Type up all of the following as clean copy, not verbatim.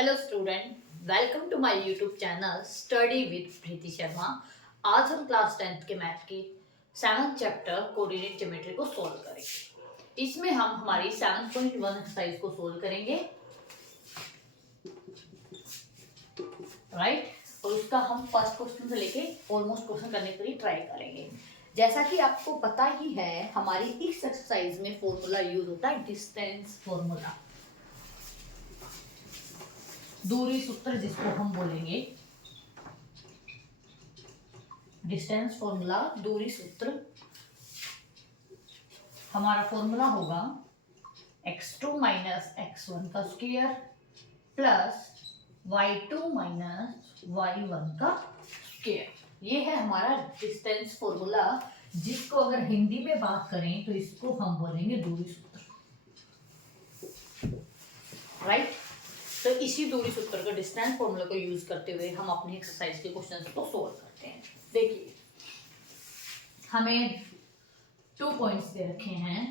Hello student, welcome to my YouTube channel study with Preeti Sharma. आज हम class 10th के math की 7th चैप्टर कोऑर्डिनेट ज्योमेट्री को solve करेंगे। इसमें हम हमारी 7.1 एक्सरसाइज को सोल्व करेंगे, राइट। और उसका हम फर्स्ट क्वेश्चन से लेके ऑलमोस्ट क्वेश्चन करने के लिए ट्राई करेंगे। जैसा कि आपको पता ही है, हमारी इस एक्सरसाइज में फॉर्मूला यूज होता है डिस्टेंस फॉर्मूला, दूरी सूत्र जिसको हम बोलेंगे डिस्टेंस फॉर्मूला, दूरी सूत्र। हमारा फॉर्मूला होगा x2 माइनस x1 का square plus y2 minus y1 का स्क्वायर। ये है हमारा डिस्टेंस फॉर्मूला, जिसको अगर हिंदी में बात करें तो इसको हम बोलेंगे दूरी सूत्र, राइट। तो इसी दूरी सूत्र का डिस्टेंस फॉर्मूला को यूज करते हुए हम अपनी एक्सरसाइज के क्वेश्चंस को सोल्व करते हैं। देखिए, हमें 2 पॉइंट्स दे रखे हैं।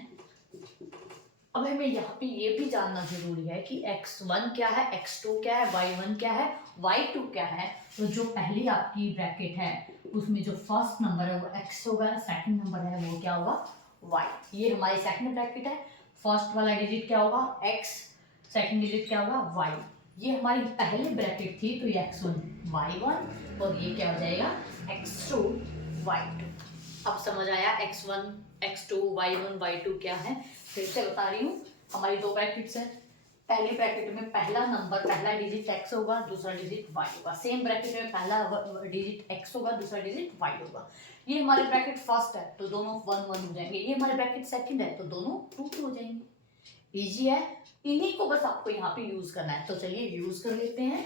अब हमें यहाँ पे ये भी जानना जरूरी है कि x1 क्या है, x2 क्या है, y1 क्या है, y2 क्या है। तो जो पहली आपकी ब्रैकेट है उसमें जो फर्स्ट नंबर है वो x होगा, सेकंड नंबर है वो क्या होगा, y। ये हमारी सेकंड ब्रैकेट है। फर्स्ट वाला डिजिट क्या होगा, x, सेकंड डिजिट क्या होगा, y। ये हमारी पहली ब्रैकेट थी, तो ये x1 y1 और ये क्या हो जाएगा x2 y2। अब समझ आया x1 x2 y1 y2 क्या है। फिर से बता रही हूँ, हमारी दो ब्रैकेट्स है। पहली ब्रैकेट में पहला नंबर, पहला डिजिट x होगा, दूसरा डिजिट y होगा। सेम ब्रैकेट में पहला डिजिट x होगा, दूसरा डिजिट y होगा। ये हमारे ब्रैकेट फर्स्ट है तो दोनों 1 1 हो जाएंगे। ये हमारे ब्रैकेट सेकंड है तो दोनों 2 2 हो जाएंगे। इजी है, इन्हीं को बस आपको यहाँ पे यूज करना है। तो चलिए यूज कर लेते हैं।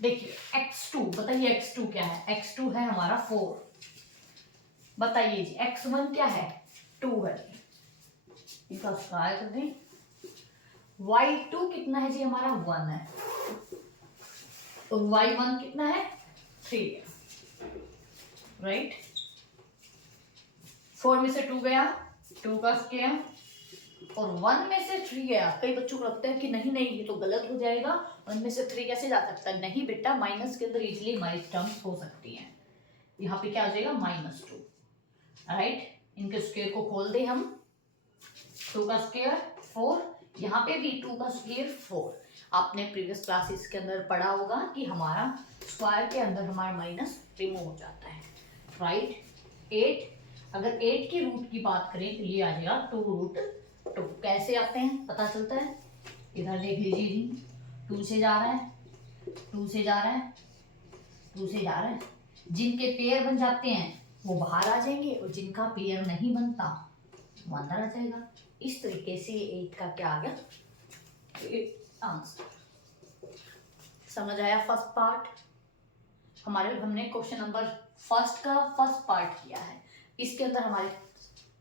देखिए x2, बताइए x2 क्या है। x2 है हमारा 4। बताइए जी x1 क्या है, 2 है। इसका स्क्वायर कर दें। y2 कितना है जी, हमारा 1 है। और y1 कितना है, 3 है, राइट। 4 में से 2 गया, 2 का स्क्वायर, और 1 में से 3 गया। कई बच्चों को लगता है कि नहीं नहीं ये तो गलत हो जाएगा, 1 में से 3 कैसे जा सकता है। नहीं बेटा, माइनस के अंदर इजीली हमारी टर्म्स हो सकती हैं। यहाँ पे क्या आ जाएगा, -2, राइट। इनके स्क्वायर को खोल दे हम। 2 का स्क्वायर 4, यहाँ पे भी 2 का स्क्वायर 4। आपने प्रीवियस क्लासेस के अंदर पढ़ा होगा कि हमारा स्क्वायर के अंदर हमारा माइनस रिमूव हो जाता है, राइट। 8, अगर 8 की रूट की बात करें तो ये आ जाएगा 2√2। कैसे आते हैं पता चलता है, इधर देख लीजिए जी। 2 से जा रहा है, 2 से जा रहा है, 2 से जा रहा है। जिनके पेयर बन जाते हैं वो बाहर आ जाएंगे, और जिनका पेयर नहीं बनता वो अंदर आ जाएगा। इस तरीके से 8 का क्या आ गया आंसर। समझ आया फर्स्ट पार्ट। हमने क्वेश्चन नंबर फर्स्ट का फर्स्ट पार्ट किया है। इसके अंदर हमारे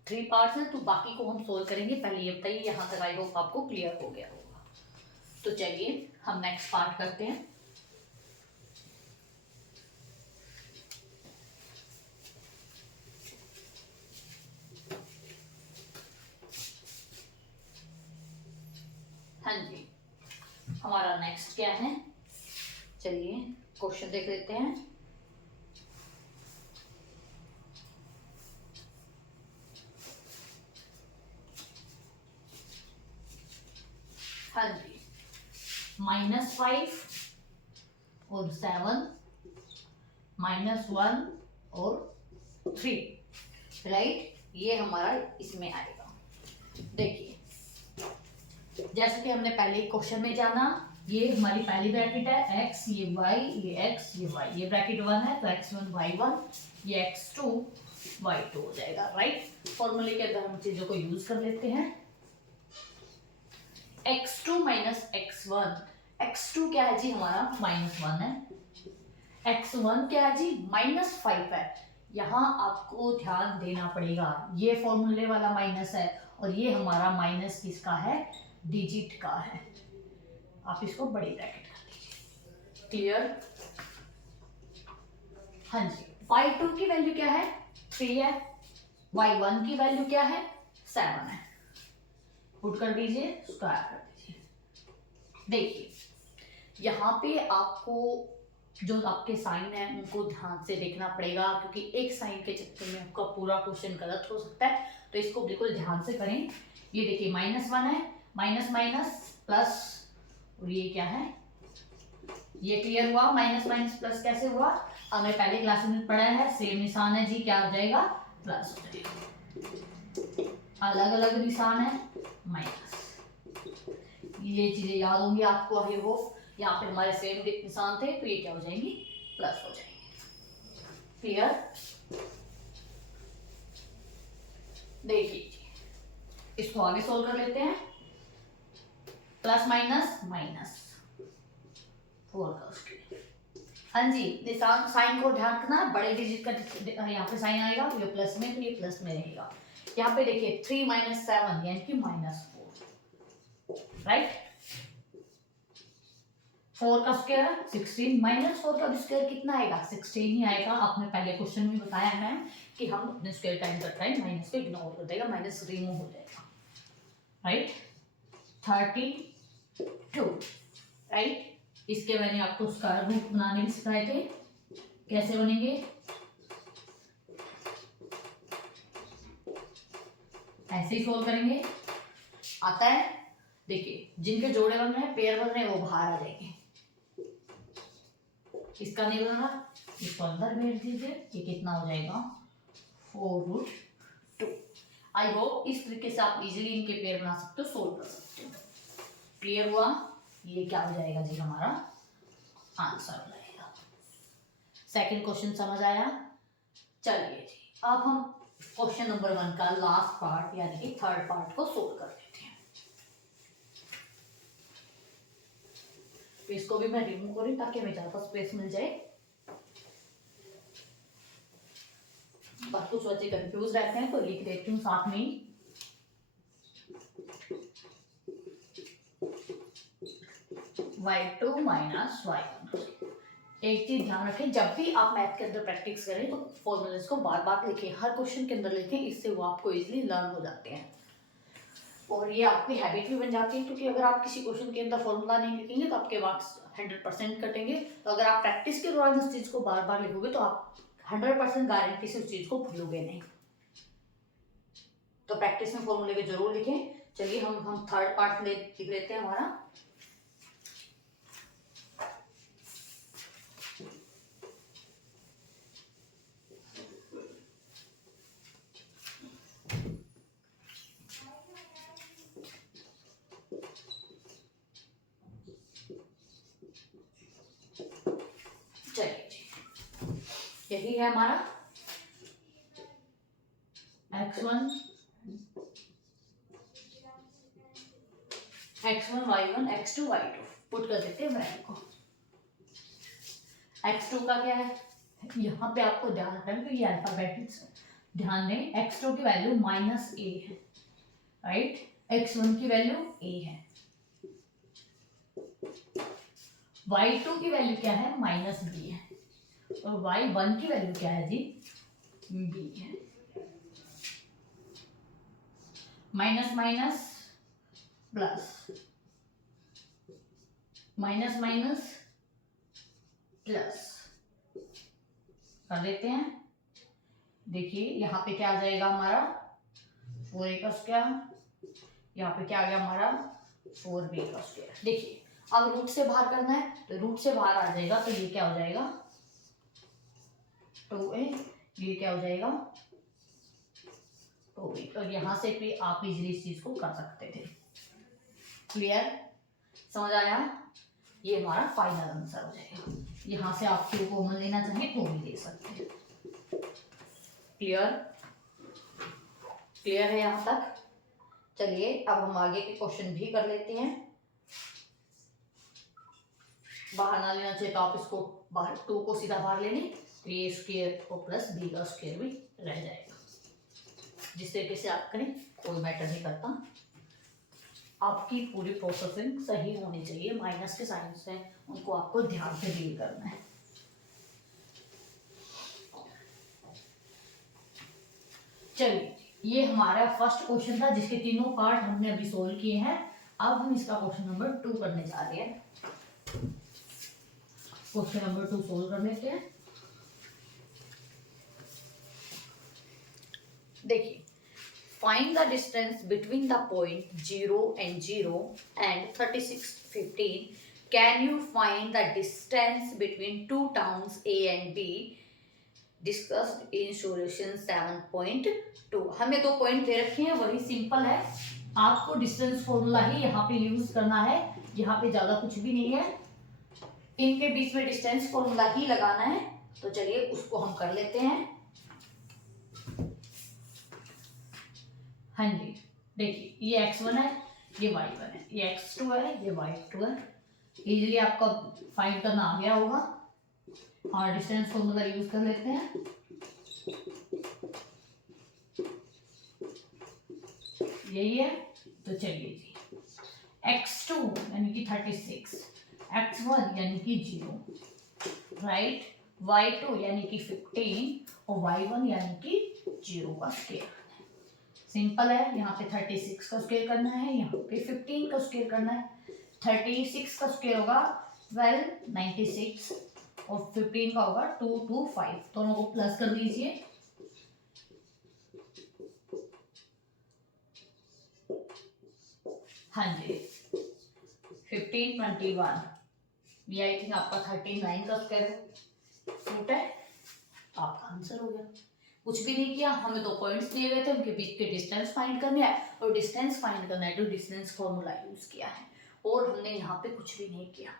3 पार्ट्स हैं, तो बाकी को हम सोल्व करेंगे। पहले ये बताइए, यहाँ तक आई होप आपको क्लियर हो गया होगा। तो चलिए हम नेक्स्ट पार्ट करते हैं। हाँ जी, हमारा नेक्स्ट क्या है, चलिए क्वेश्चन देख लेते हैं। हाँ जी, -5 और 7, -1 और 3, राइट। ये हमारा इसमें आएगा। देखिए, जैसे कि हमने पहले क्वेश्चन में जाना, ये हमारी पहली ब्रैकेट है x, ये y, ये x, ये y। ये ब्रैकेट 1 है तो x1 y1, ये x2 y2 हो जाएगा, राइट। फॉर्मूले के अंदर हम चीजों को यूज कर लेते हैं। x2 माइनस x1, x2 क्या है जी हमारा -1 है, x1 क्या है जी -5 है। यहाँ आपको ध्यान देना पड़ेगा, ये फॉर्मूले वाला माइनस है और ये हमारा माइनस किसका है, डिजिट का है। आप इसको बड़ी ब्रैकेट कर दीजिए, क्लियर। हाँ जी, y2 की वैल्यू क्या है, 3 है। y1 की वैल्यू क्या है, 7 है। पुट कर दीजिए, स्क्वायर कर दीजिए। देखिए यहाँ पे आपको जो आपके साइन है उनको ध्यान से देखना पड़ेगा, क्योंकि एक साइन के चक्कर में आपका पूरा क्वेश्चन गलत हो सकता है, तो इसको बिल्कुल ध्यान से करें। ये देखिए -1 है, माइनस माइनस प्लस, और ये क्या है, ये क्लियर हुआ। माइनस माइनस प्लस कैसे हुआ, हमने पहले क्लास में पढ़ा है, सेम निशान है जी, क्या हो जाएगा, प्लस हो जाएगा। अलग अलग निशान है, माइनस, ये चीजें याद होंगी आपको, आई होप। यहाँ पे हमारे सेम निशान थे, तो ये क्या हो जाएंगी, प्लस हो जाएंगे। क्लियर, देखिए इसको आगे सोल्व कर लेते हैं। प्लस माइनस माइनस 4 का स्क्वायर, हाँ जी, निशान साइन को ध्यान रखना, बड़े डिजिट का यहाँ पे साइन आएगा तो ये प्लस में, तो ये प्लस में रहेगा। यहाँ पे देखिए 3 - 7 यानी कि -4, राइट। 4 का स्क्वायर 16, -4 का स्क्वायर कितना आएगा, 16 ही आएगा। आपने पहले क्वेश्चन में बताया है कि हम अपने स्क्वायर टाइम करते हैं, माइनस को इग्नोर कर देगा, माइनस रिमूव हो जाएगा, राइट। 32, राइट। इसके मैंने आपको स्क्वायर रूट बनाने भी सिखाए थे, कैसे बनेंगे, ऐसे ही सोल्व करेंगे, आता है। देखिए जिनके जोड़े बन रहे हैं, पेयर बन रहे हैं, वो बाहर आ जाएंगे। इसका नहीं बन रहा, इसको अंदर भेज दीजिए, ये कितना हो जाएगा, 4√2। आई होप इस तरीके से आप इजीली इनके पेयर बना सकते हो, सोल्व कर सकते हो। क्लियर हुआ, ये क्या हो जाएगा जी, हमारा आंसर हो जाएगा। सेकंड क्वेश्चन समझ आया। चलिए जी, अब हम क्वेश्चन नंबर 1 का लास्ट पार्ट यानी कि थर्ड पार्ट को सोल्व कर लेते हैं। तो इसको भी मैं रिमूव करूँ ताकि हमें ज्यादा स्पेस मिल जाए। कुछ बच्चे कंफ्यूज रहते हैं, तो लिख देती हूँ साथ में ही। y2 - y1। एक चीज ध्यान रखें, जब भी आप मैथ के अंदर प्रैक्टिस करें तो फॉर्मूलेस को बार बार लिखें, हर क्वेश्चन के अंदर लिखें, इससे वो आपको इजीली लर्न हो जाते हैं और ये आपकी हैबिट भी बन जाती है। क्योंकि अगर आप किसी क्वेश्चन के अंदर फॉर्मूला नहीं लिखेंगे तो आपके मार्क्स 100% कटेंगे। तो अगर आप प्रैक्टिस के दौरान उस चीज को बार बार लिखोगे तो आप 100% गारंटी से उस चीज को भूलोगे नहीं। तो प्रैक्टिस में फॉर्मूले को जरूर लिखें। चलिए हम थर्ड पार्ट लिख लेते हैं हमारा। यही है हमारा x1 y1 x2 y2 put कर देते हैं वैल्यू को। x2 का क्या है, यहाँ पे आपको ध्यान रखना है कि ये अल्फाबेटिक्स, ध्यान दें। x2 की वैल्यू -a है, राइट। x1 की वैल्यू a है, y2 की वैल्यू क्या है, -b है, और y1 की वैल्यू क्या है जी, b है। Minus minus plus, minus minus plus कर देते हैं। देखिए यहाँ पे क्या आ जाएगा हमारा 4a का स्क्वायर, यहाँ पे क्या आ गया हमारा 4b का स्क्वायर। देखिए अब रूट से बाहर करना है तो रूट से बाहर आ जाएगा, तो ये क्या हो जाएगा 2a, ये क्या हो जाएगा 2b, और यहाँ से भी आप इजीली इस चीज को कर सकते थे। क्लियर, समझ आया। ये हमारा फाइनल आंसर हो जाएगा। यहाँ से आप क्यू कॉमन लेना चाहें तो भी दे सकते हैं। क्लियर, क्लियर है यहाँ तक। चलिए अब हम आगे के क्वेश्चन भी कर लेते हैं। बाहर ना लेना चाहिए तो आप इसको बाहर 2 को सीधा बाहर ले लें, तो ये स्क्वायर और प्लस b का स्क्वायर भी रह जाएगा। जिस तरीके से आप करें कोई मैटर नहीं करता, आपकी पूरी प्रोसेसिंग सही होनी चाहिए। माइनस के साइंस में उनको आपको ध्यान से डील करना है। चलिए ये हमारा फर्स्ट क्वेश्चन था जिसके तीनों पार्ट हमने अभी सोल्व किए हैं। अब हम इसका क्वेश्चन नंबर 2 करने जा रहे हैं। क्वेश्चन नंबर 2 सोल्व कर लेते हैं। देखिए, find the distance between the point 0 and 0 and 36, 15. Can you find the distance between two towns A and B discussed in solution 7.2? हमें 2 पॉइंट दे रखे हैं, वही सिंपल है। आपको डिस्टेंस फॉर्मूला ही यहाँ पे यूज करना है, यहाँ पे ज्यादा कुछ भी नहीं है। इनके बीच में डिस्टेंस फॉर्मूला ही लगाना है। तो चलिए उसको हम कर लेते हैं। हाँ जी, देखिए ये x1 है, ये y1 है, ये x2 है, ये y2 है। इजीली आपका फाइंड करना आ गया होगा। और डिस्टेंस फॉर्मूला यूज कर लेते हैं। यही है, तो चलिए जी, x2 यानी कि 36, x1 यानी कि 0, राइट, y2 यानी कि 15 और y1 यानी कि 0 का स्क्वायर। सिंपल है, यहाँ पे 36 का स्क्वायर करना है, यहाँ पे 15 का स्क्वायर करना है। 36 का स्क्वायर होगा 1296 और 15 का होगा 225। दोनों को प्लस कर दीजिए। हाँ जी, 1521, ये आई थिंक आपका 39 का स्क्वायर रूट है। आपका आंसर हो गया। कुछ भी नहीं किया, हमें 2 पॉइंट्स दिए गए थे, उनके बीच के डिस्टेंस फाइंड करने है और डिस्टेंस फाइंड करना है तो डिस्टेंस फॉर्मूला यूज किया है। और हमने यहाँ पे कुछ भी नहीं किया।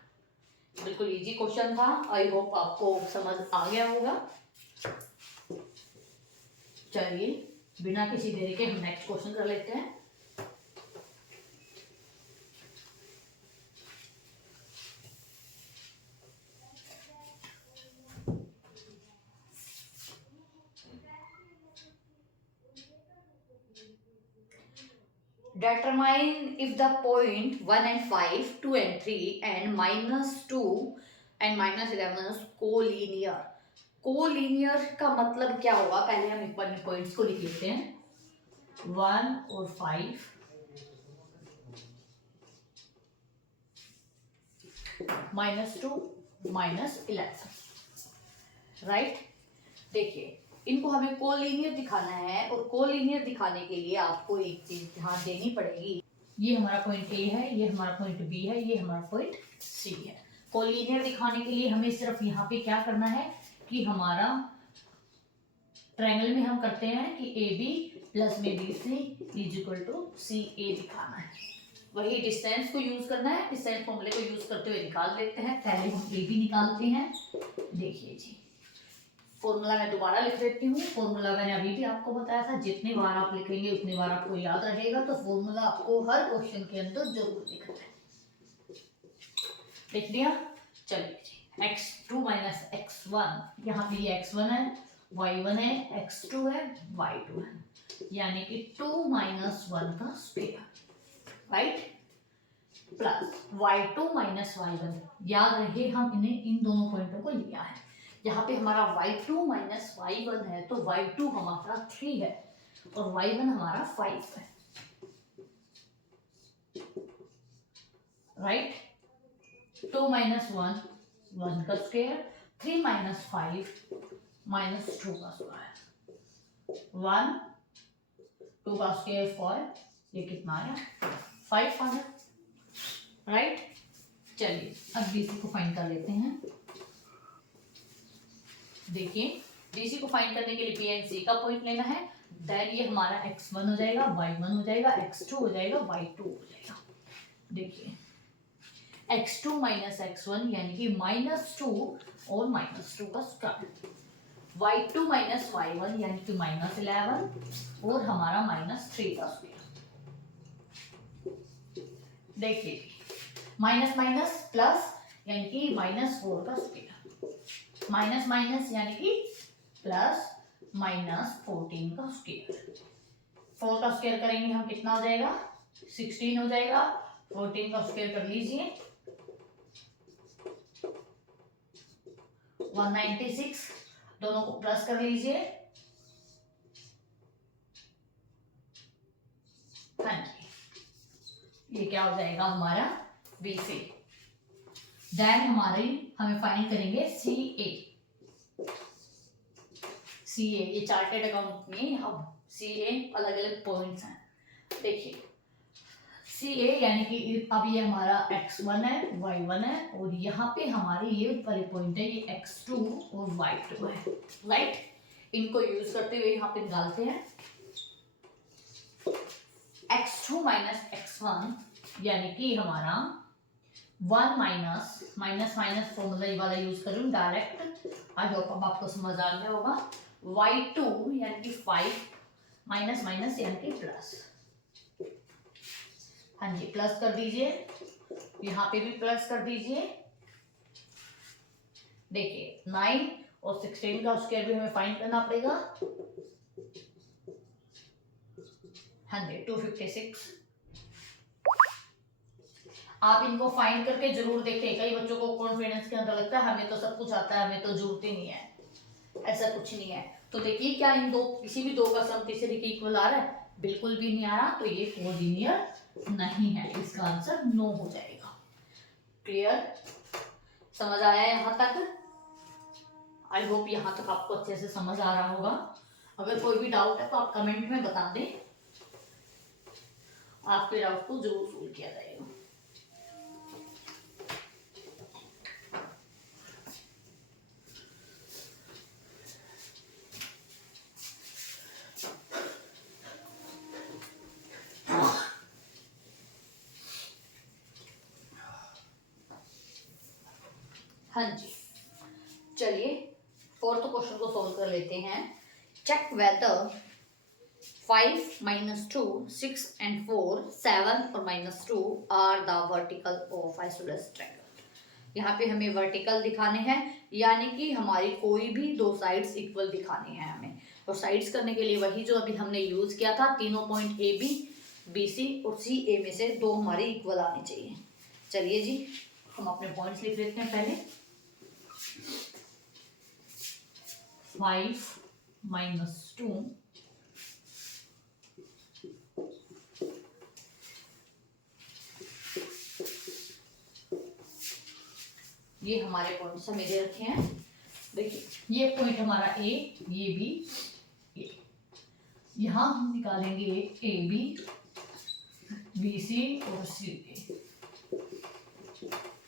बिल्कुल इजी क्वेश्चन था। आई होप आपको समझ आ गया होगा। चलिए बिना किसी देरी के हम नेक्स्ट क्वेश्चन कर लेते हैं। Determine if the point 1 and 5, 2 and 3 and -2 and -11 is collinear। Collinear का मतलब क्या होगा, पहले हम एक बार पॉइंट्स को लिख लेते हैं। 1 और 5 -2 -11, राइट। देखिए इनको हमें कोलिनियर दिखाना है और कोलिनियर दिखाने के लिए आपको एक चीज ध्यान देनी पड़ेगी। ये हमारा पॉइंट ए है, ये हमारा पॉइंट बी है, ये हमारा पॉइंट सी है। कोलिनियर दिखाने के लिए हमें सिर्फ यहाँ पे क्या करना है कि हमारा ट्रायंगल में हम करते हैं कि ए बी प्लस में B C is equal to C A दिखाना है। वही डिस्टेंस को यूज करना है। डिस्टेंस फॉर्मूले को यूज करते हुए निकाल लेते हैं। पहले हम ए बी निकालते हैं। देखिए जी, फॉर्मूला मैं दोबारा लिख देती हूँ। फॉर्मूला मैंने अभी भी आपको बताया था, जितनी बार आप लिखेंगे उतनी बार आपको याद रहेगा। तो फॉर्मूला आपको हर क्वेश्चन के अंदर जरूर लिखना है। लिख दिया? चलिए जी, x2 माइनस x1, यहाँ पे ये x1 है, y1 है, x2 है, y2 है, यानी कि 2 - 1 का square, right, plus y2 minus y1। याद रहे हम इन्हें इन दोनों पॉइंटों को लिया है। यहाँ पे हमारा y2 माइनस y1 है, तो y2 हमारा 3 है और y1 हमारा 5 है, राइट। 2 - 1 1 का स्क्वायर, 3 - 5 -2 का स्क्वायर, 1 2 का स्क्वायर 4, ये कितना आया 5 आ गया, राइट। चलिए अब बीसी को फाइंड कर लेते हैं। देखिए बीसी को फाइंड करने के लिए बी एंड सी का पॉइंट लेना है। देन ये हमारा x1 हो जाएगा, y1 हो जाएगा, x2 हो जाएगा, y2 हो जाएगा। देखिए x2 माइनस x1 यानी कि -2 और -2 का स्क्वायर, y2 माइनस y1 यानी कि -11 और हमारा -3 का स्क्वायर। देखिए माइनस माइनस प्लस यानी कि -4 का स्क्वायर, माइनस माइनस यानी कि प्लस -14 का स्क्वायर। 4 का स्क्वायर करेंगे हम, कितना हो जाएगा 16 हो जाएगा। 14 का स्क्वायर कर लीजिए 196, दोनों को प्लस कर लीजिए। हाँ जी ये क्या हो जाएगा हमारा BC। देन हमें फाइंड करेंगे CA। ये चार्टेड अकाउंट में अब CA अलग अलग पॉइंट्स हैं। देखिए CA यानी कि अब ये हमारा x1 है, y1 है, और यहाँ पे हमारे ये वाले पॉइंट है, ये x2 और y2 है, राइट। इनको यूज करते हुए यहाँ पे निकालते हैं x2 माइनस x1 यानी कि हमारा 1 माइनस माइनस माइनस फॉर्मूला वाला यूज कर रही हूँ डायरेक्ट। आई होप अब आपको समझ आ गया होगा। y2 यानी कि 5 माइनस माइनस यानी कि प्लस। हाँ जी, प्लस कर दीजिए, यहाँ पे भी प्लस कर दीजिए। देखिए 9 और 16 का स्क्वायर भी हमें फाइंड करना पड़ेगा। हाँ जी 256। आप इनको फाइंड करके जरूर देखें। कई बच्चों को कॉन्फिडेंस के अंदर लगता है हमें तो सब कुछ आता है, हमें तो जरूरत ही नहीं है। ऐसा कुछ नहीं है। तो देखिए क्या इन दो किसी भी दो का सम तीसरे के इक्वल आ रहा है? बिल्कुल भी नहीं आ रहा, तो ये कोलिनियर नहीं है। इसका आंसर नो हो जाएगा। क्लियर? समझ आया यहाँ तक? आई होप यहाँ तक आपको अच्छे से समझ आ रहा होगा। अगर कोई भी डाउट है तो आप कमेंट में बता दें, आपके डाउट को जरूर सोल्व किया जाएगा। हाँ जी, चलिए फोर्थ क्वेश्चन को सोल्व कर लेते हैं। चेक वेदर 5 minus 2 6 and 4 7 और -2 are the vertical of isosceles triangle. यहाँ पे हमें वर्टिकल दिखाने हैं, यानी कि हमारी कोई भी दो साइड्स इक्वल दिखानी है हमें। और साइड्स करने के लिए वही जो अभी हमने यूज किया था, तीनों पॉइंट AB BC और CA में से दो हमारे इक्वल आने चाहिए। चलिए जी हम अपने पॉइंट्स लिख लेते हैं पहले। 5 minus 2 ये हमारे पॉइंट्स हमें दे रखे हैं। देखिए ये पॉइंट हमारा A, ये B, A। यहाँ हम निकालेंगे AB, BC और CA।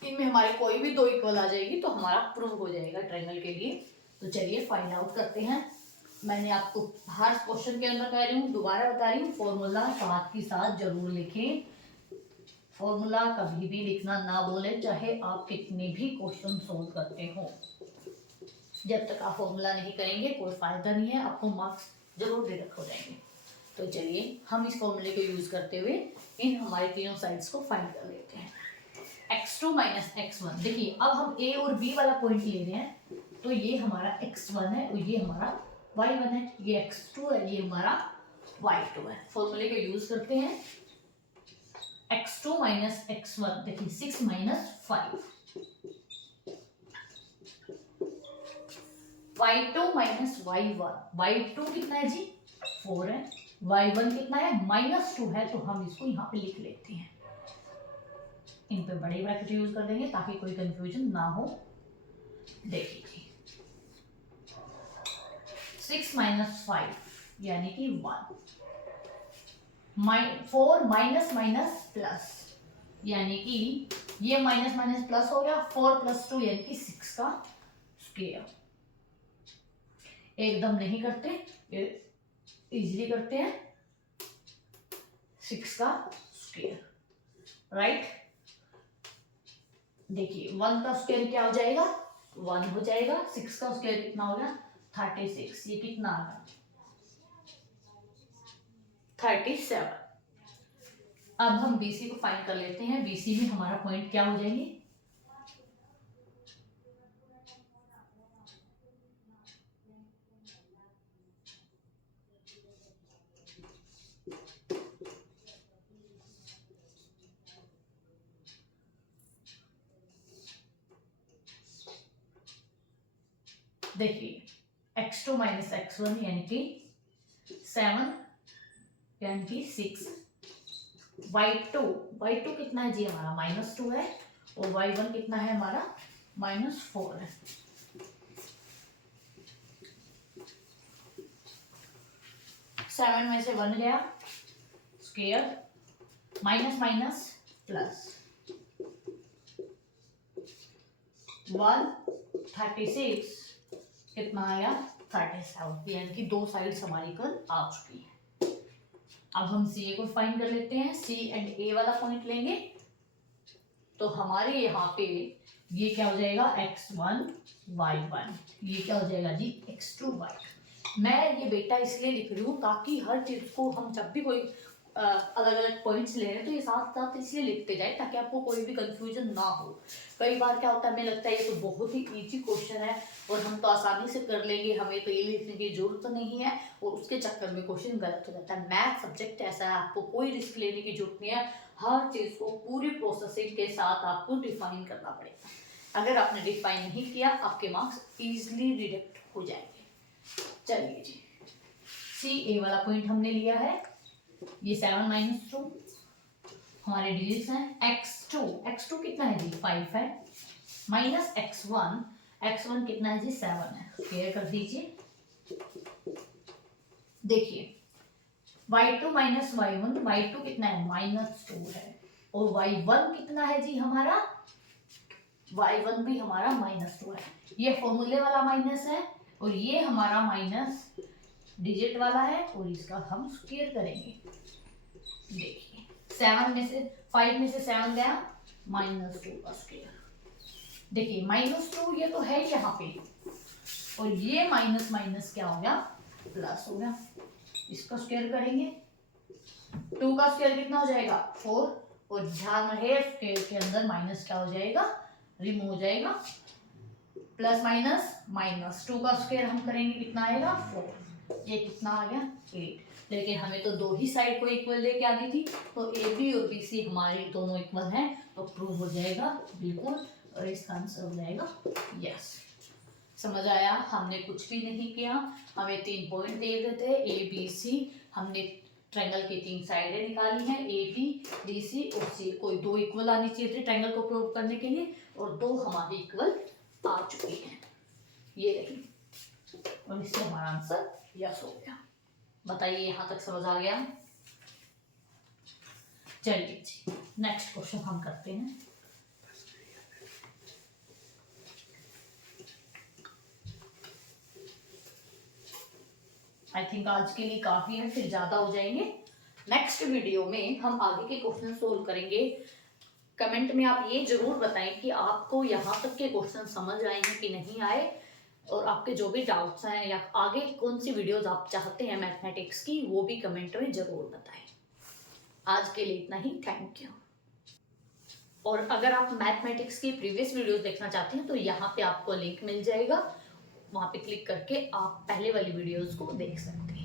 इनमें हमारे कोई भी दो इक्वल आ जाएगी तो हमारा प्रूव हो जाएगा ट्रायंगल के लिए। तो चलिए फाइंड आउट करते हैं। मैंने आपको हर क्वेश्चन के अंदर कह रही हूँ, दोबारा बता रही हूँ, फॉर्मूला साथ के साथ जरूर लिखें। फॉर्मूला कभी भी लिखना ना बोले, चाहे आप कितने भी क्वेश्चन सोल्व करते हो। जब तक आप फॉर्मूला नहीं करेंगे कोई फायदा नहीं है, आपको मार्क्स जरूर डिडक्ट हो जाएंगे। तो चलिए हम इस फॉर्मूले को यूज करते हुए इन हमारे तीनों साइड्स को फाइंड कर लेते हैं। x2 minus x1। देखिए अब हम A और B वाला पॉइंट ले रहे हैं, तो ये हमारा x1 है और ये हमारा y1 है। ये x2 है, ये हमारा y2 है। फॉर्मूले को यूज करते हैं। x2 माइनस x1, देखिए 6 minus 5, y2 minus y1। y2 कितना है जी? 4 है। y1 कितना है? -2 है। तो हम इसको यहाँ पे लिख लेते हैं। इन पे बड़े ब्रैकेट यूज कर देंगे ताकि कोई कंफ्यूजन ना हो। देखिए 6 माइनस 5 यानी कि 1, 4 माइनस माइनस प्लस, यानी कि ये माइनस माइनस प्लस हो गया। 4 + 2 यानी कि 6 का स्क्वायर। एकदम नहीं करते, इजीली करते हैं। 6 का स्क्वायर, राइट। देखिए 1 का स्क्वायर क्या हो जाएगा? 1 हो जाएगा। 6 का स्क्वायर कितना हो गया? 36। ये कितना आ गया? 37। अब हम BC को फाइंड कर लेते हैं। BC में हमारा पॉइंट क्या हो जाएंगे? देखिए x2 माइनस x1 यानी कि 7 यानी कि 6 y2 कितना है जी हमारा -2 है, और y1 कितना है हमारा -4 है। सेवन में से 1 गया, स्क्वायर, माइनस माइनस प्लस, 136 कितना आया 37, यानी कि दो साइड्स हमारी कल आ चुकी है। अब हम सी ए को फाइंड कर लेते हैं। सी एंड ए वाला पॉइंट लेंगे तो हमारे यहाँ पे ये क्या हो जाएगा x1 y1, ये क्या हो जाएगा जी x2 y2। मैं ये बेटा इसलिए लिख रही हूँ ताकि हर चीज को हम जब भी कोई अलग अलग पॉइंट्स ले रहे हैं तो ये साथ साथ इसलिए लिखते जाए ताकि आपको कोई भी कंफ्यूजन ना हो। कई बार क्या होता है, हमें लगता है ये तो बहुत ही इजी क्वेश्चन है और हम तो आसानी से कर लेंगे, हमें तो ये लिखने की जरूरत नहीं है, और उसके चक्कर में क्वेश्चन गलत हो जाता है। मैथ सब्जेक्ट ऐसा है, आपको कोई रिस्क लेने की जरूरत नहीं है, हर चीज को पूरी प्रोसेसिंग के साथ आपको डिफाइन करना पड़ेगा। अगर आपने डिफाइन नहीं किया आपके मार्क्स इजिली रिडक्ट हो जाएंगे। चलिए जी, सी ए वाला पॉइंट हमने लिया है, ये 7 - 2 हमारे डिजिट्स हैं। x2 कितना है जी 5 है, माइनस x1 कितना है जी 7 है, क्लियर कर दीजिए। देखिए y2 - y1 कितना है -2 है, और y1 कितना है जी हमारा, y1 भी हमारा -2 है। ये फॉर्मूले वाला माइनस है और ये हमारा माइनस डिजिट वाला है, और इसका हम स्क्वायर करेंगे। देखिए 5 में से 7 गया, -2 का स्क्वायर। देखिए -2 ये तो है यहाँ पे, और ये माइनस माइनस क्या हो गया प्लस हो गया, इसका स्क्वायर करेंगे। 2 का स्क्वायर कितना हो जाएगा 4, और ध्यान रहे स्क्वायर के अंदर माइनस क्या हो जाएगा रिमूव हो जाएगा, प्लस माइनस माइनस, 2 का स्क्वायर हम करेंगे कितना आएगा 4, ये कितना आ गया 8। लेकिन हमें तो दो ही साइड को इक्वल लेके आनी थी, तो ए बी और बी सी हमारे दोनों इक्वल हैं, तो प्रूव हो जाएगा बिल्कुल, और इसका आंसर हो जाएगा यस। समझ आया, हमने कुछ भी नहीं किया, हमें 3 पॉइंट दे रहे थे ए बी सी, हमने ट्रायंगल की 3 साइडें निकाली हैं ए बी डी सी और सी, कोई 2 इक्वल आनी चाहिए थी ट्रायंगल को प्रूव करने के लिए, और 2 हमारी इक्वल आ चुकी हैं, ये रही, और इससे हमारा आंसर यस हो गया। बताइए यहां तक समझ आ गया। चलिए जी नेक्स्ट क्वेश्चन हम करते हैं। आई थिंक आज के लिए काफी है, फिर ज्यादा हो जाएंगे। नेक्स्ट वीडियो में हम आगे के क्वेश्चन सोल्व करेंगे। कमेंट में आप ये जरूर बताएं कि आपको यहाँ तक के क्वेश्चन समझ आए हैं कि नहीं आए, और आपके जो भी डाउट्स हैं या आगे कौन सी वीडियोस आप चाहते हैं मैथमेटिक्स की, वो भी कमेंट में जरूर बताएं। आज के लिए इतना ही, थैंक यू। और अगर आप मैथमेटिक्स की प्रीवियस वीडियोस देखना चाहते हैं तो यहाँ पे आपको लिंक मिल जाएगा, वहाँ पे क्लिक करके आप पहले वाली वीडियोस को देख सकते हैं।